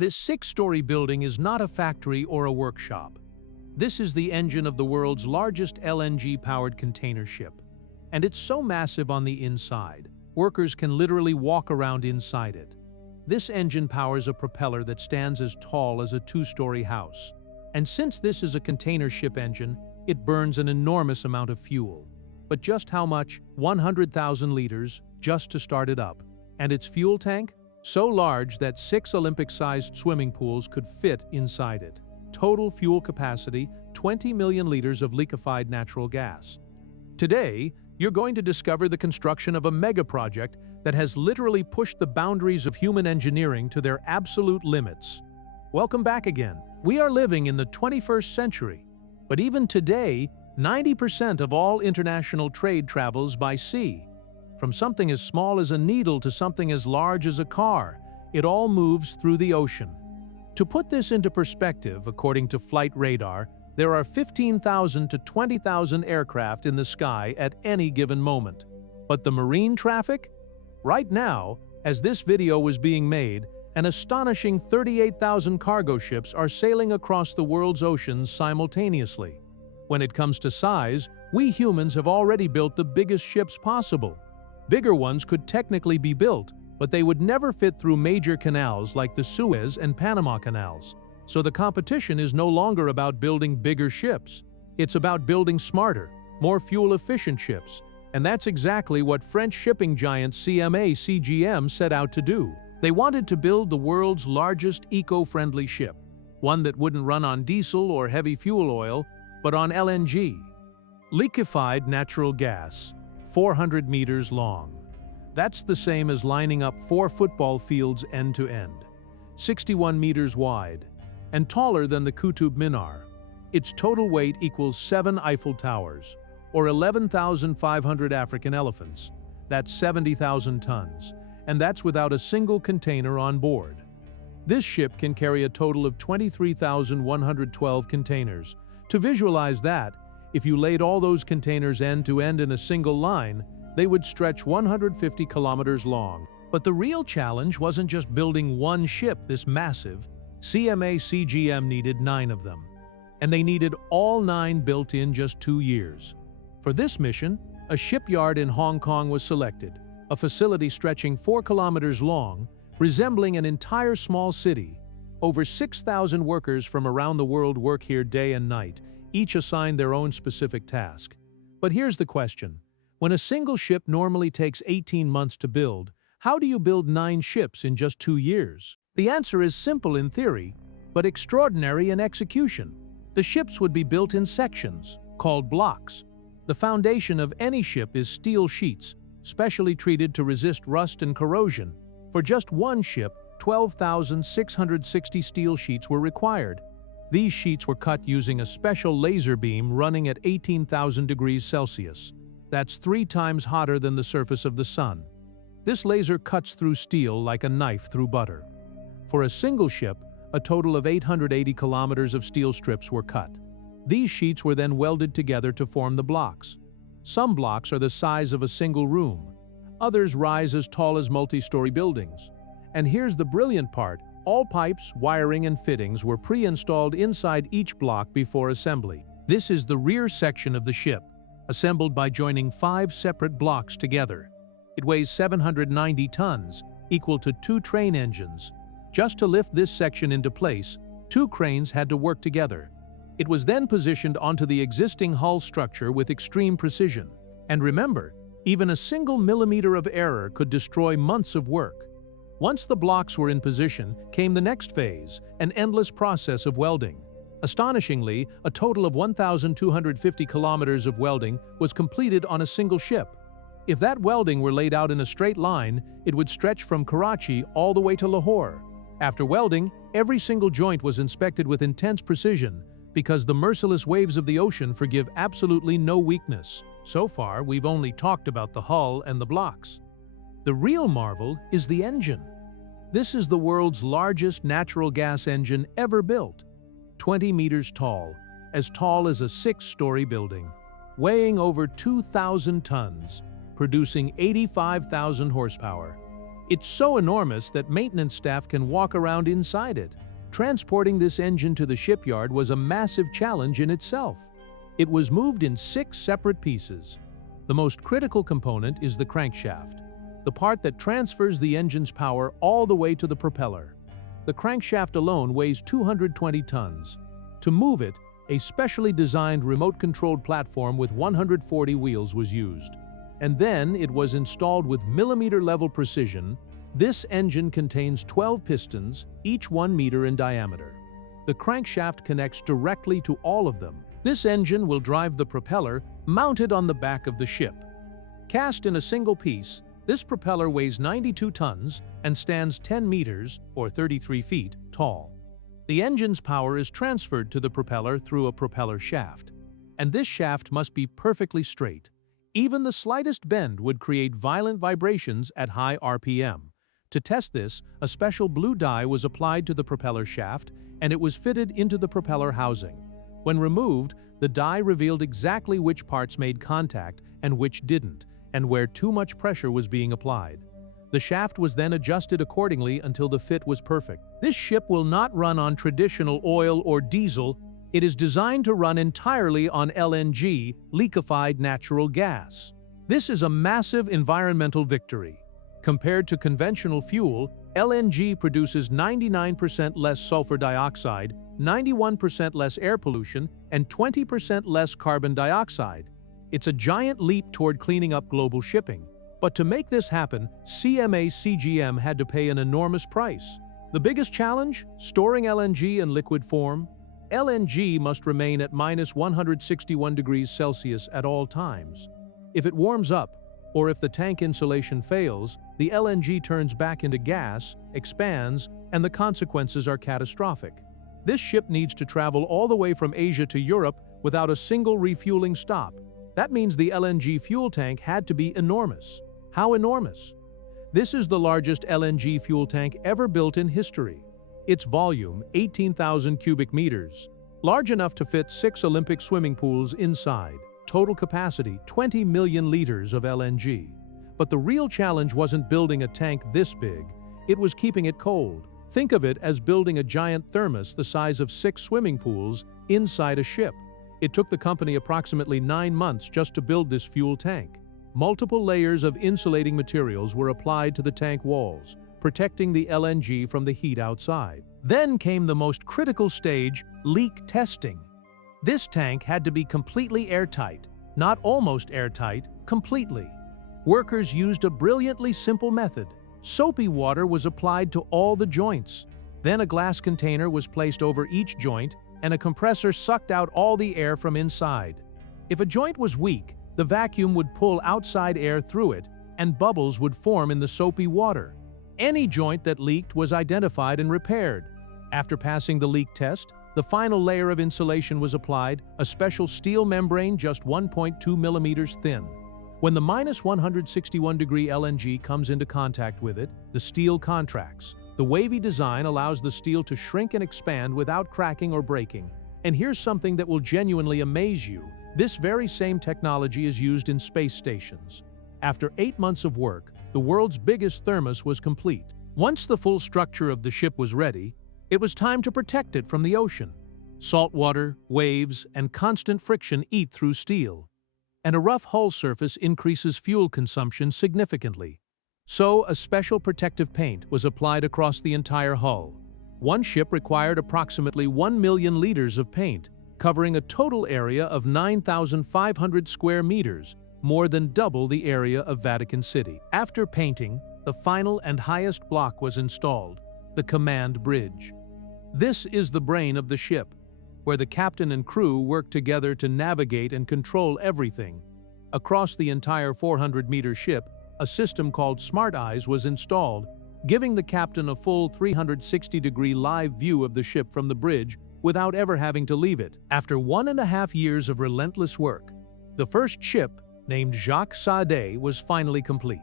This six-story building is not a factory or a workshop. This is the engine of the world's largest LNG-powered container ship. And it's so massive on the inside, workers can literally walk around inside it. This engine powers a propeller that stands as tall as a two-story house. And since this is a container ship engine, it burns an enormous amount of fuel. But just how much? 100,000 liters, just to start it up. And its fuel tank? So large that 6 Olympic-sized swimming pools could fit inside it. Total fuel capacity, 20 million liters of liquefied natural gas. Today, you're going to discover the construction of a mega project that has literally pushed the boundaries of human engineering to their absolute limits. Welcome back again. We are living in the 21st century, but even today, 90% of all international trade travels by sea. From something as small as a needle to something as large as a car, it all moves through the ocean. To put this into perspective, according to flight radar, there are 15,000 to 20,000 aircraft in the sky at any given moment. But the marine traffic? Right now, as this video was being made, an astonishing 38,000 cargo ships are sailing across the world's oceans simultaneously. When it comes to size, we humans have already built the biggest ships possible. Bigger ones could technically be built, but they would never fit through major canals like the Suez and Panama canals. So the competition is no longer about building bigger ships. It's about building smarter, more fuel-efficient ships. And that's exactly what French shipping giant CMA CGM set out to do. They wanted to build the world's largest eco-friendly ship, one that wouldn't run on diesel or heavy fuel oil, but on LNG, liquefied natural gas, 400 meters long. That's the same as lining up 4 football fields end to end, 61 meters wide, and taller than the Qutub Minar. Its total weight equals 7 Eiffel Towers, or 11,500 African elephants. That's 70,000 tons, and that's without a single container on board. This ship can carry a total of 23,112 containers. To visualize that, if you laid all those containers end to end in a single line, they would stretch 150 kilometers long. But the real challenge wasn't just building one ship this massive. CMA CGM needed 9 of them, and they needed all 9 built in just 2 years. For this mission, a shipyard in Hong Kong was selected, a facility stretching 4 kilometers long, resembling an entire small city. Over 6,000 workers from around the world work here day and night, each assigned their own specific task. But here's the question. When a single ship normally takes 18 months to build, how do you build 9 ships in just 2 years? The answer is simple in theory, but extraordinary in execution. The ships would be built in sections, called blocks. The foundation of any ship is steel sheets, specially treated to resist rust and corrosion. For just one ship, 12,660 steel sheets were required. These sheets were cut using a special laser beam running at 18,000 degrees Celsius. That's 3 times hotter than the surface of the sun. This laser cuts through steel like a knife through butter. For a single ship, a total of 880 kilometers of steel strips were cut. These sheets were then welded together to form the blocks. Some blocks are the size of a single room. Others rise as tall as multi-story buildings. And here's the brilliant part. All pipes, wiring, and fittings were pre-installed inside each block before assembly. This is the rear section of the ship, assembled by joining 5 separate blocks together. It weighs 790 tons, equal to 2 train engines. Just to lift this section into place, 2 cranes had to work together. It was then positioned onto the existing hull structure with extreme precision. And remember, even a single millimeter of error could destroy months of work. Once the blocks were in position, came the next phase, an endless process of welding. Astonishingly, a total of 1,250 kilometers of welding was completed on a single ship. If that welding were laid out in a straight line, it would stretch from Karachi all the way to Lahore. After welding, every single joint was inspected with intense precision, because the merciless waves of the ocean forgive absolutely no weakness. So far, we've only talked about the hull and the blocks. The real marvel is the engine. This is the world's largest natural gas engine ever built. 20 meters tall as a 6-story building, weighing over 2,000 tons, producing 85,000 horsepower. It's so enormous that maintenance staff can walk around inside it. Transporting this engine to the shipyard was a massive challenge in itself. It was moved in 6 separate pieces. The most critical component is the crankshaft, the part that transfers the engine's power all the way to the propeller. The crankshaft alone weighs 220 tons. To move it, a specially designed remote-controlled platform with 140 wheels was used. And then it was installed with millimeter-level precision. This engine contains 12 pistons, each 1 meter in diameter. The crankshaft connects directly to all of them. This engine will drive the propeller mounted on the back of the ship. Cast in a single piece, this propeller weighs 92 tons and stands 10 meters, or 33 feet, tall. The engine's power is transferred to the propeller through a propeller shaft. And this shaft must be perfectly straight. Even the slightest bend would create violent vibrations at high RPM. To test this, a special blue dye was applied to the propeller shaft, and it was fitted into the propeller housing. When removed, the dye revealed exactly which parts made contact and which didn't, and where too much pressure was being applied. The shaft was then adjusted accordingly until the fit was perfect. This ship will not run on traditional oil or diesel. It is designed to run entirely on LNG, liquefied natural gas. This is a massive environmental victory. Compared to conventional fuel, LNG produces 99% less sulfur dioxide, 91% less air pollution, and 20% less carbon dioxide. It's a giant leap toward cleaning up global shipping. But to make this happen, CMA CGM had to pay an enormous price. The biggest challenge? Storing LNG in liquid form. LNG must remain at -161 degrees Celsius at all times. If it warms up, or if the tank insulation fails, the LNG turns back into gas, expands, and the consequences are catastrophic. This ship needs to travel all the way from Asia to Europe without a single refueling stop. That means the LNG fuel tank had to be enormous. How enormous? This is the largest LNG fuel tank ever built in history. Its volume, 18,000 cubic meters, large enough to fit 6 Olympic swimming pools inside. Total capacity, 20 million liters of LNG. But the real challenge wasn't building a tank this big, it was keeping it cold. Think of it as building a giant thermos the size of 6 swimming pools inside a ship. It took the company approximately 9 months just to build this fuel tank. Multiple layers of insulating materials were applied to the tank walls, protecting the LNG from the heat outside. Then came the most critical stage, leak testing. This tank had to be completely airtight, not almost airtight, completely. Workers used a brilliantly simple method. Soapy water was applied to all the joints. Then a glass container was placed over each joint, and a compressor sucked out all the air from inside. If a joint was weak, the vacuum would pull outside air through it, and bubbles would form in the soapy water. Any joint that leaked was identified and repaired. After passing the leak test, the final layer of insulation was applied, a special steel membrane just 1.2 millimeters thin. When the -161-degree LNG comes into contact with it, the steel contracts. The wavy design allows the steel to shrink and expand without cracking or breaking. And here's something that will genuinely amaze you. This very same technology is used in space stations. After 8 months of work, the world's biggest thermos was complete. Once the full structure of the ship was ready, it was time to protect it from the ocean. Salt water, waves, and constant friction eat through steel. And a rough hull surface increases fuel consumption significantly. So, a special protective paint was applied across the entire hull. One ship required approximately 1 million liters of paint, covering a total area of 9,500 square meters, more than double the area of Vatican City. After painting, the final and highest block was installed, the command bridge. This is the brain of the ship, where the captain and crew work together to navigate and control everything. Across the entire 400-meter ship, a system called Smart Eyes was installed, giving the captain a full 360-degree live view of the ship from the bridge without ever having to leave it. After 1.5 years of relentless work, the first ship, named Jacques Sade, was finally complete.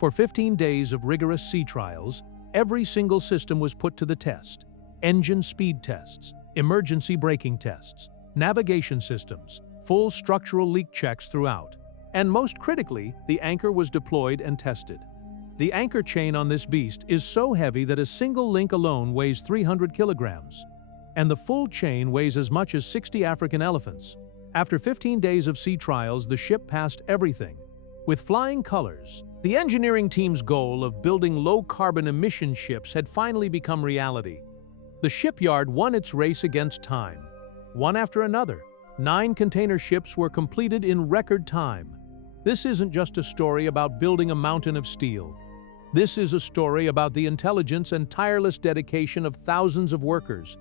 For 15 days of rigorous sea trials, every single system was put to the test. Engine speed tests, emergency braking tests, navigation systems, full structural leak checks throughout. And most critically, the anchor was deployed and tested. The anchor chain on this beast is so heavy that a single link alone weighs 300 kilograms. And the full chain weighs as much as 60 African elephants. After 15 days of sea trials, the ship passed everything. With flying colors, the engineering team's goal of building low-carbon emission ships had finally become reality. The shipyard won its race against time. One after another, 9 container ships were completed in record time. This isn't just a story about building a mountain of steel. This is a story about the intelligence and tireless dedication of thousands of workers.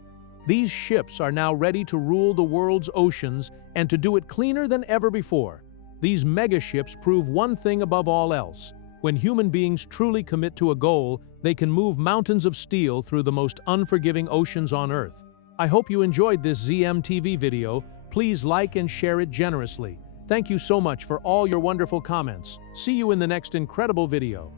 These ships are now ready to rule the world's oceans and to do it cleaner than ever before. These megaships prove one thing above all else. When human beings truly commit to a goal, they can move mountains of steel through the most unforgiving oceans on Earth. I hope you enjoyed this ZMTV video. Please like and share it generously. Thank you so much for all your wonderful comments. See you in the next incredible video.